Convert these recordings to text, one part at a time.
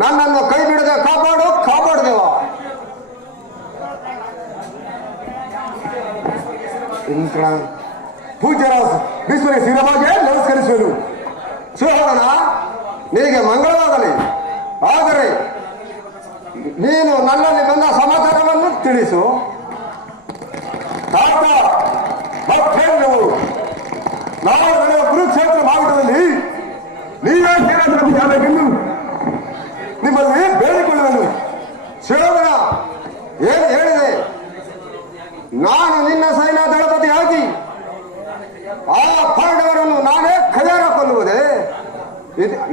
ನನ್ನನ್ನು ಕೈ ಬಿಡದೆ ಕಾಪಾಡುದೇವ. ಪೂಜ್ಯರಾಜ್ ವಿಶ್ವರ ಶಿರವಾಗಿ ನಮಸ್ಕರಿಸುವೆನು. ಶಿವನ ನಿನಗೆ ಮಂಗಳವಾಗಲಿ. ಆದರೆ ನೀನು ನನ್ನಲ್ಲಿ ಬಂದ ಸಮಾಚಾರವನ್ನು ತಿಳಿಸು. ನಾವು ನಡೆಯುವ ಕುರುಕ್ಷೇತ್ರ ಮಾರ್ಗದಲ್ಲಿ ನೀವೇ ಶ್ರೀರಾಮನೆಂದು ನಿಮ್ಮಲ್ಲಿ ಬೇಡಿಕೊಳ್ಳುವೆನು. ಶಿವನ ಏನು ಹೇಳಿದೆ? ನಾನು ನಿನ್ನ ಸೈನ್ಯ ದಳಪತಿಯಾಗಿ ಆ ಪಾಂಡವರನ್ನು ನಾನೇ ಕೈಯಾರ ಕೊಲ್ಲುವುದೇ?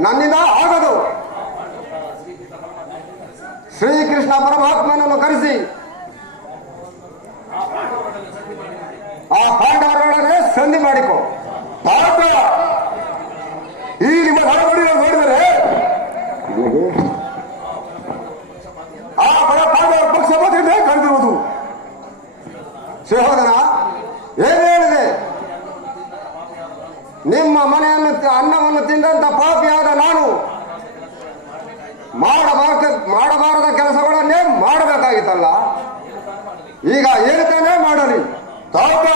ನನ್ನಿಂದ ಆಗದು. ಶ್ರೀಕೃಷ್ಣ ಪರಮಾತ್ಮನನ್ನು ಕರೆಸಿ ಆ ಪಾಂಡವರೊಡನೆ ಸಂಧಿ ಮಾಡಿಕೊ. ಈ ನಿಮ್ಮ ನಡವಳಿಕೆ ನೋಡಿದರೆ ಆ ಪಾಂಡವರ ಪಕ್ಷ ಮತದಿಂದ ಕಂಡಿರುವುದು. ಸಹೋದರ ಏನು ಹೇಳಿದೆ? ನಿಮ್ಮ ಮನೆಯನ್ನು ಅನ್ನವನ್ನು ತಿಂದಂತ ಪಾಪಿಯಾದ ನಾನು ಮಾಡಬಾರದ ಕೆಲಸಗಳನ್ನೇ ಮಾಡಬೇಕಾಗಿತ್ತಲ್ಲ. ಈಗ ಹೇಳ್ತಾನೆ ಮಾಡಲಿ. ತಾತ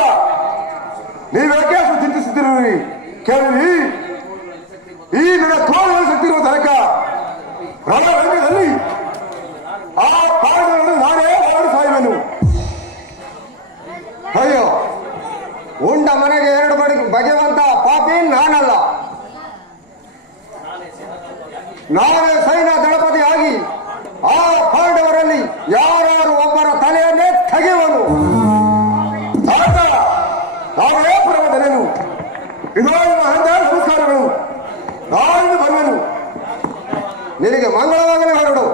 ನೀವೇಕೆ ಅಷ್ಟು ಚಿಂತಿಸುತ್ತಿರುವಿರಿ? ಕೇಳಿರಿ, ಈ ನನ್ನ ತೋಳುಗಳು ಸತ್ತಿರುವ ತನಕ ರಣರಂಗದಲ್ಲಿ ಆ ಪಾಂಡವರನ್ನು ನಾನೇ ಮಾಡಿ ಸಾಯುವೆನು. ಅಯ್ಯೋ, ಉಂಡ ಮನೆಗೆ ಎರಡು ಬಗೆಯುವಂತ ಪಾಪಿ ನಾನಲ್ಲ. ನಾನೇ ಸೈನ್ಯ ದಳಪತಿಯಾಗಿ ಆ ಪಾಂಡವರಲ್ಲಿ ಯಾರು ಒಬ್ಬರ ತಲೆಯನ್ನೇ ತೆಗೆಯುವನು. ನಾವೇ ಪರಮದನೇನು. ಇದೋ ನಮಸ್ಕಾರಗಳು. ನಾನು ಬರುವೆನು. ನಿನಗೆ ಮಂಗಳವಾಗಲೇ ಹೊರಡು.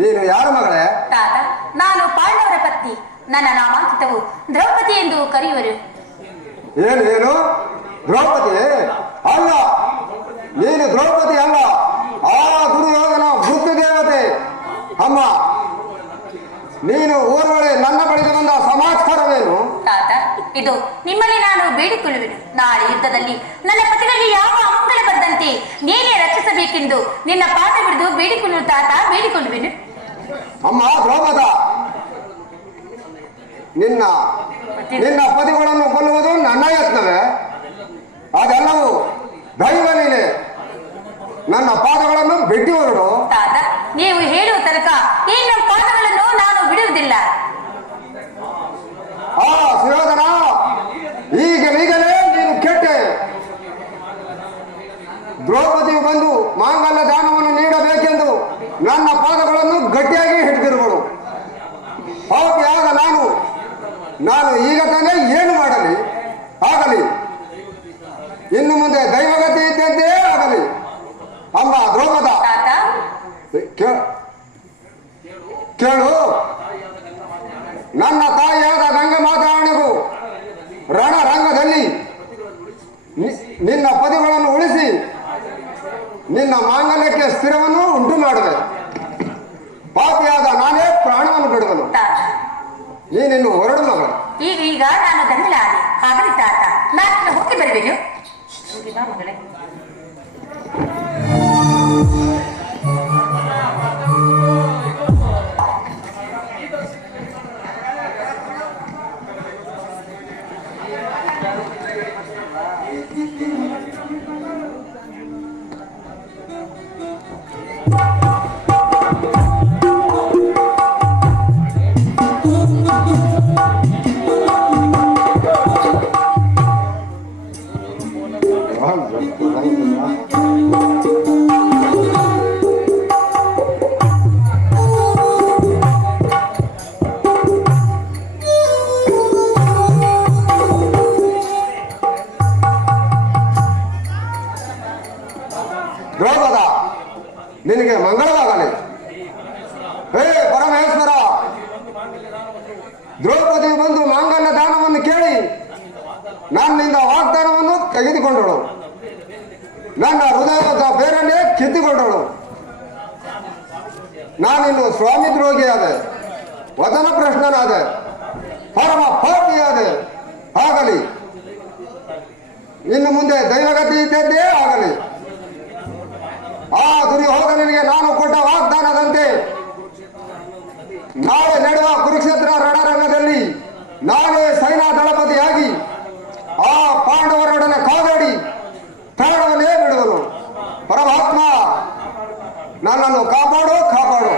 ನೀನು ಯಾರ ಮಗಳೇ? ತಾತ, ನಾನು ಪಾಂಡವರ ಪತ್ನಿ. ನನ್ನ ನಾಮಾಂಕಿತವು ದ್ರೌಪದಿ ಎಂದು ಕರೆಯುವರು. ಏನು ದ್ರೌಪದಿ? ಅಲ್ಲ, ನೀನು ದ್ರೌಪದಿ ಅಲ್ಲ, ಆ ದುರ್ಯೋಧನ ವೃದ್ಧ ದೇವತೆ. ಅಮ್ಮ, ನೀನು ಊರೊಳಗೆ ನನ್ನ ಬಳಿಗೆ ಬಂದ ಸಮಾಚಾರವೇನು? ತಾತ, ಇದು ನಿಮ್ಮಲ್ಲಿ ನಾನು ಬೇಡಿಕೊಳ್ಳುವೆನು. ನಾಳೆ ಯುದ್ಧದಲ್ಲಿ ನನ್ನ ಪತಿಗಳಿಗೆ ಯಾವ ಅಮಂಗಲ ಬಂದಂತೆ ನೀನೇ ರಕ್ಷಿಸಬೇಕೆಂದು ನಿನ್ನ ಪಾದ ಹಿಡಿದು ಬೇಡಿಕೊಳ್ಳುವ ತಾತ, ಬೇಡಿಕೊಳ್ಳುವೆನು. ಅಮ್ಮ ದ್ರೌಪದ, ನಿನ್ನ ಪತಿಗಳನ್ನು ಕೊಲ್ಲುವುದು ನನ್ನ ಯತ್ನವೇ? ಅದೆಲ್ಲವೂ ದೈವ ಲೀಲೆ. ನನ್ನ ಪಾದಗಳನ್ನು ಬಿಟ್ಟು ಹೊರಡು. ತಾತ, ನೀವು ಹೇಳುವ ತನಕ ಈ ನಮ್ಮ ಪಾದಗಳನ್ನು ನಾನು ಬಿಡುವುದಿಲ್ಲ. ಆ ಸುಯೋಧನ, ಈಗಲೇ ನೀನು ಕೆಟ್ಟೆ. ದ್ರೌಪದಿಯು ಬಂದು ಮಾಂಗಲ್ಯ ದಾನವನ್ನು ನೀಡಬೇಕೆಂದು ನನ್ನ ಪಾದಗಳನ್ನು ಗಟ್ಟಿಯಾಗಿ ಹಿಡಿದಿರುವಳು. ಪಾಪಿಯಾದ ನಾನು ಈಗ ತಾನೇ ಏನು ಮಾಡಲಿ? ಆಗಲಿ, ಇನ್ನು ಮುಂದೆ ದೈವಗತಿ ಇದ್ದಂತೆ ಆಗಲಿ. ಅಮ್ಮ ದ್ರೌಪದ, ತಾತ ಕೇಳು. ನನ್ನ ತಾಯಿಯಾದ ಗಂಗೆ ಮಾತಾವಣೆಗೂ ರಣರಂಗದಲ್ಲಿ ನಿನ್ನ ಪದಿಗಳನ್ನು ಉಳಿಸಿ ನಿನ್ನ ಮಾಂಗಲ್ಯಕ್ಕೆ ಸ್ಥಿರವನ್ನು ಉಂಟು ಮಾಡುವೆ. ಪಾಪಿಯಾದ ನಾನೇ ಪ್ರಾಣವನ್ನು ಬಿಡುವನು. ನೀನಿನ್ನು ಹೊರಡು ಮಗಳು. ಈಗ ನಾನು ದಂಡಲಾದೆ. ಹಾಗಲಿ ತಾತ, ನಾನು ಹೋಗಿ ಬರಬೇನು. ಮಗಳೇ, ದ್ರೌಪದ, ನಿನಗೆ ಮಂಗಳವಾಗಲಿ. ಹೇ ಪರಮೇಶ್ವರ, ದ್ರೌಪದಿ ಬಂದು ಮಾಂಗಲ್ಯ ದಾನವನ್ನು ಕೇಳಿ ನನ್ನಿಂದ ವಾಗ್ದಾನವನ್ನು ತೆಗೆದುಕೊಂಡಳು. ನನ್ನ ಹೃದಯದ ಬೇರನ್ನೇ ಕಿತ್ತುಕೊಂಡಳು. ನಾನಿನ್ನು ಸ್ವಾಮಿ ದ್ರೋಹಿಯಾದೆ, ವಚನ ಪ್ರಶ್ನನಾದೆ, ಪರಮ ಪಾಪಿಯಾದೆ. ಆಗಲಿ, ಇನ್ನು ಮುಂದೆ ದೈವಗತಿ ಇದ್ದದ್ದೇ ಆಗಲಿ. ಆ ದುರ್ಯೋಧನನಿಗೆ ನಾನು ಕೊಟ್ಟ ವಾಗ್ದಾನದಂತೆ ನಾಳೆ ನಡೆಯುವ ಕುರುಕ್ಷೇತ್ರ ರಣರಂಗದಲ್ಲಿ ನಾನೇ ಸೈನಾ ದಳಪತಿಯಾಗಿ ಆ ಪಾಂಡವರೊಡನೆ ಕಾದಾಡಿ ಪ್ರಾಣವನ್ನೇ ಬಿಡುವನು. ಪರಮಾತ್ಮ, ನನ್ನನ್ನು ಕಾಪಾಡು ಕಾಪಾಡು.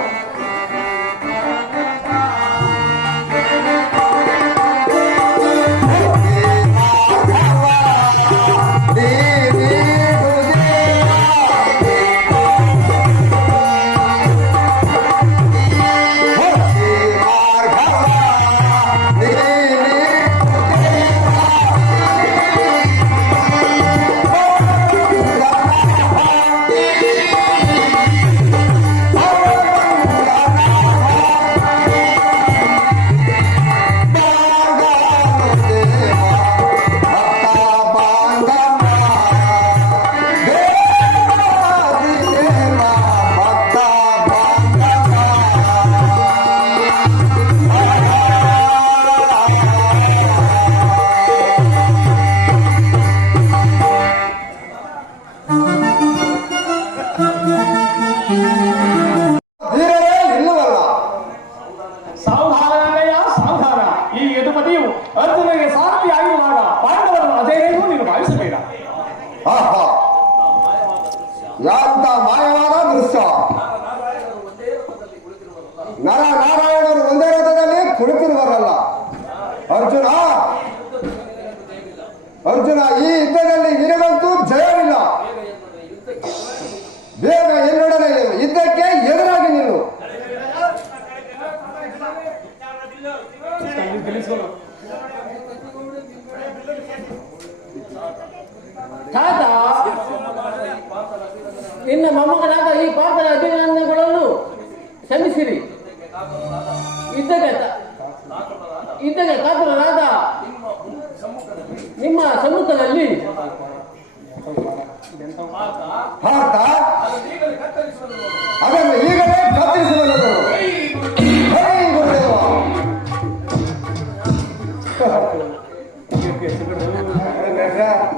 ಯಾಂತ ಮಾಯವಾದ ದೃಶ್ಯ. ನಾರಾಯಣರು ಒಂದೇ ರಥದಲ್ಲಿ ಕುಳಿತಿರುವರಲ್ಲ. ಅರ್ಜುನ, ಈ ಯುದ್ಧದಲ್ಲಿ ನಿನಗಂತೂ ಜಯವಿಲ್ಲ. ಬೇಗ ಎಲ್ಲೊಡನೆ ಯುದ್ಧಕ್ಕೆ ಎದುರಾಗಿ ನಿಲ್ಲು. ತಾತ, ನಿನ್ನ ಮೊಮ್ಮಗನಾದ ಈ ಪಾಪದ ಅಭಿನಂದನೆಗಳನ್ನು ಕ್ಷಮಿಸಿರಿ. ಯುದ್ಧಕ್ಕೆ ಕಾತುರರಾದ ನಿಮ್ಮ ಸಮ್ಮುಖದಲ್ಲಿ ಅದನ್ನು ಈಗಲೇ ಕತ್ತರಿಸುವುದು.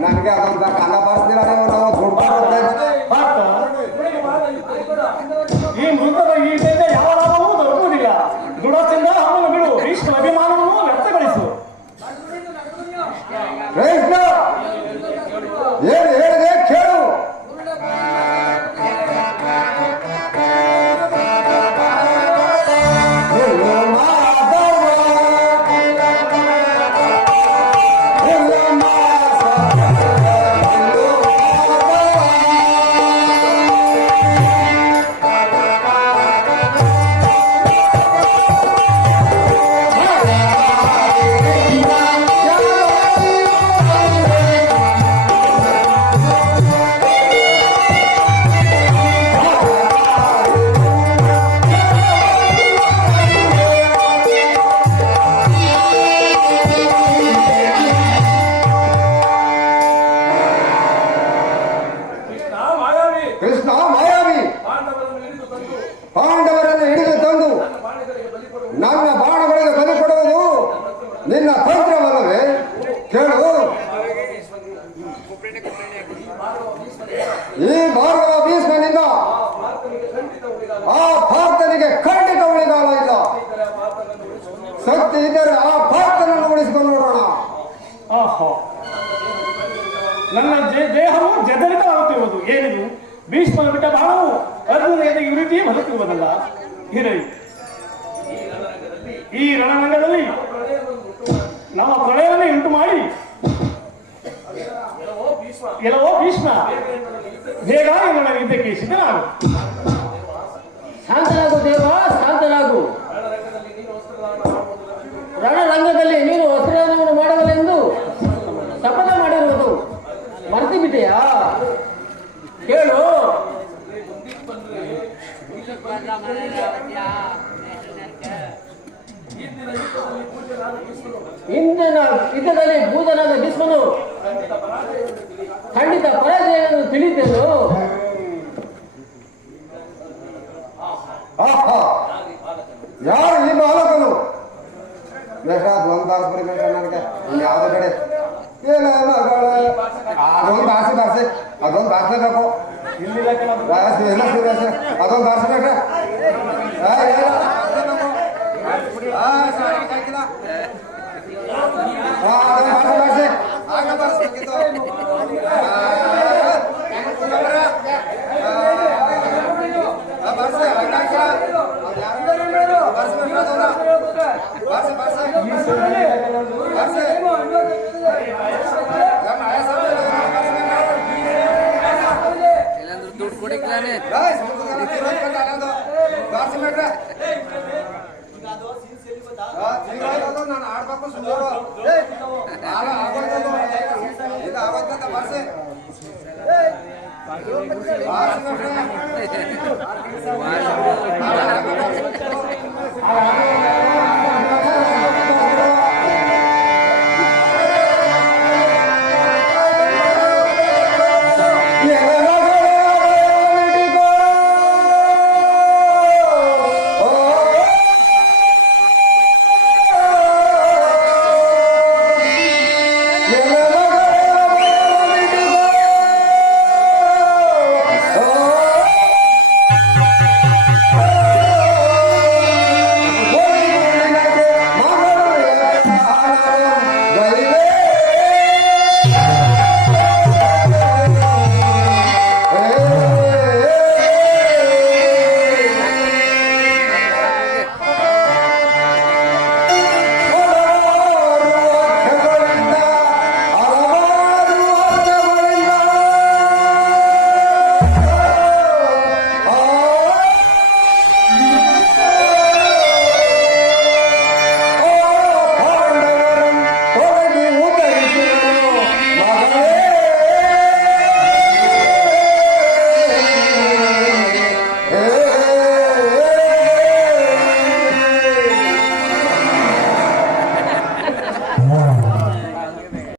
ನನಗೆ ಅದೊಂದು ಕನ್ನ ಬರ್ಸ್ತೀರ ನಾವು ದುಡ್ಡು ಈ ಮೃತದ ಈ ಯುದ್ಧಕ್ಕೆ ಯಾವ ಲಾಭವೂ ದೊರಕುವುದಿಲ್ಲ. ದುಡಚಿಂದ ಅಮ್ಮನ ಬಿಡು, ವಿಷ್ಣು ಅಭಿಮಾನವನ್ನು ವ್ಯಕ್ತಪಡಿಸು. ಏನು ಹೇಳಿದೆ ಕೇಳು. ಈ ಭಾರ್ಗವ ಭೀಷ್ಮನಿಂದ ಆ ಪಾರ್ಥನಿಗೆ ಖಂಡಿತ ಉಳಿಗಾಲ ಇಲ್ಲ. ಶಕ್ತಿ ಇದ್ದರೆ ಆ ಪಾರ್ಥನನ್ನು ಉಳಿಸಿಕೊಂಡು ನೋಡೋಣ. ಆಹಾ, ನನ್ನ ದೇಹವು ಜದರಿತವಾಗುತ್ತಿರುವುದು ಏನಿದು? ಭೀಷ್ಮನ ಬಿಟ್ಟ ಬಾಣವು ಅರ್ಜುನನಿಂದ ಈ ರೀತಿ ಬದುಕಿರುವುದಲ್ಲ. ಹಿರೈ, ಈ ರಣರಂಗದಲ್ಲಿ ನಮ್ಮ ಪ್ರಳಯವನ್ನು ಉಂಟು ಮಾಡಿ ಎಲ್ಲವೋ ಭೀಷ್ಮ ಬೇಗ ನನ್ನ ಯುದ್ಧಕ್ಕೆ ಸಿದ್ಧನಾಗು. ಶಾಂತನಾಗು ದೇವ, ಶಾಂತನಾಗು. ರಣರಂಗದಲ್ಲಿ ನೀನು ವಸ್ತ್ರದಾನವನ್ನು ಮಾಡಬಲ್ಲೆಂದು ಶಪಥ ಮಾಡಿರುವುದು ಮರೆತು ಬಿಟ್ಟೆಯಾ? ಕೇಳು. ಇಂದಿನ ಯುದ್ಧದಲ್ಲಿ ಭೂತನಾದ ಭೀಷ್ಮನು ಖಂಡಿತ ಪರಾಜಯವನ್ನು ತಿಳಿದ್ದೇನು. ಯಾರು ಈ ಬಾಲಕನು? ಒಂದಾರ್ಸ್ಬಿಡಿ ನನಗೆ ಯಾವ್ದು ಕಡೆ ಅದೊಂದು ಬಾರಿಸಿ ಅದೊಂದು ಬಾರಿಸಬೇಕು. ಅದೊಂದು ಬಾರಿಸ್ಬೇಕ ದುಡ್ಡು ಕೊಡಿಕ್ಲಾನೆ ನಾನು ಆಡ್ಬೇಕು ಸುಂದರ ಬಾರ್ಸೆ